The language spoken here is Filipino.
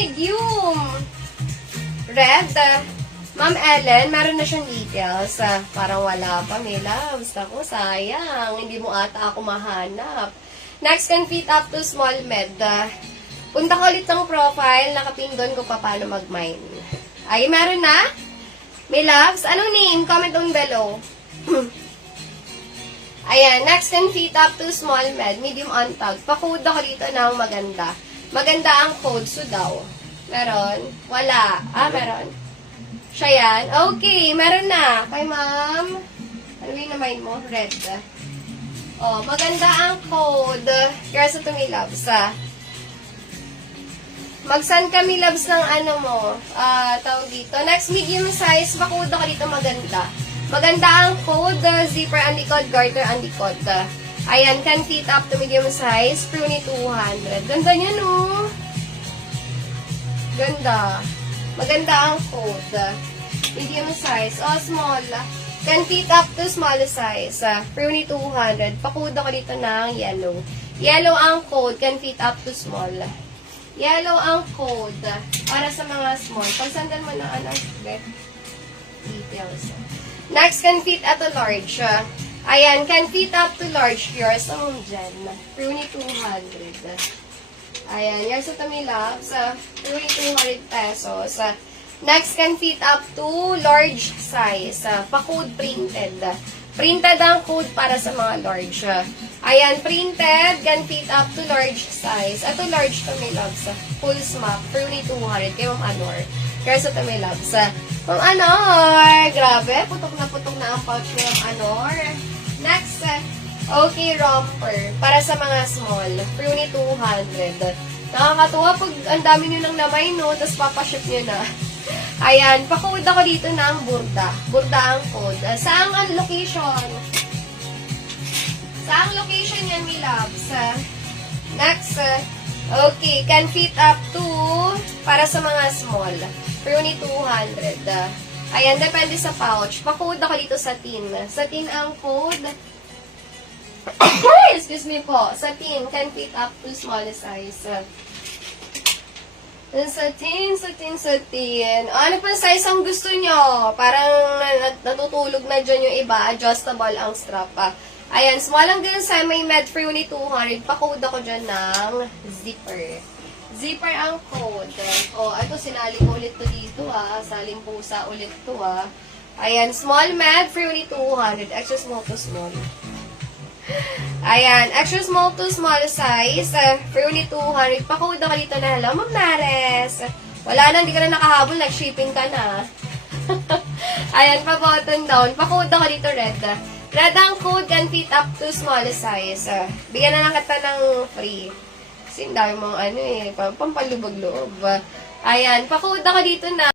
medium. Red. Ma'am Ellen, meron na siyang details. Parang wala pa, may loves. Ako, sayang. Hindi mo ata ako mahanap. Next, can fit up to small med. Punta ko ulit ng profile. Nakaping doon kung paano mag-mine. Ay, meron na? May loves? Anong name? Comment down below. Ayan, next, can fit up to small med. Medium untag. Pa-code ako dito ng maganda. Maganda ang code. So daw. Meron? Wala. Meron. Siya yan. Okay, meron na. Kay ma'am. Ano yung na-mine mo? Red. Maganda ang code. Here's to me loves. Mag-send kami loves ng ano mo. Tawag dito. Next, medium size. Pa-code ako dito maganda. Maganda ang code. Zipper andikod, garter andikod. Ayan, can fit up to medium size. Pruny 200. Ganda niya, no? Ganda. Maganda ang code. Medium size. Small. Can fit up to small size. Pruny 200. Pakuda ko dito ng yellow. Yellow ang code. Can fit up to small. Yellow ang code. Para sa mga small. Pagsandan mo na details. Next, can fit at a large. Ayan, can fit up to large. Yours ang dyan. Pruny 200. Ayan, yours at me loves. Pruny 200 pesos. Next, can fit up to large size. Pa-code printed. Printed ang code para sa mga large. Ayan, printed, can fit up to large size. Ito large to me loves. Full smap, Pruny 200. Kay Ma'am Anor. Yours at me loves. Ma'am Anor, grabe, putok na ang pouch ni Ma'am Anor. Next, okay, romper. Para sa mga small. Pruny 200. Nakakatuwa pag ang dami nyo nang namay, no? Tapos papaship nyo na. Ayan, pa-code ako dito ng burda. Burda ang code. Saang ang location? Saang location yan, my loves? Next, okay, can fit up to para sa mga small. Pruny 200. Ayan, depende sa pouch. Pa-code ako dito sa tin. Sa tin ang code. Excuse me po. Sa tin, can fit up to small size. Sa tin. Ano pa size ang gusto nyo? Parang natutulog na dyan yung iba. Adjustable ang strap. Ayan, small ang ganun sa may med Pruny 200. Pa-code ako dyan ng zipper. Zipper ang code. Ito sinali ko ulit to dito Saling pusa ulit to Ayan, small med Pruny 200. Extra small to small. Ayan, extra small to small size. Pruny 200. Pa-code ako dito na, hello, Ma'am Nares. Wala na, hindi ka na nakahabol. Nag-shipping ka na. Ayan, pa-button down. Pa-code ako dito, red. Red ang code, can fit up to small size. Bigyan na lang kita ng free. Kasi dahil mong pampalubag-loob. Ayan, pa-code ako dito na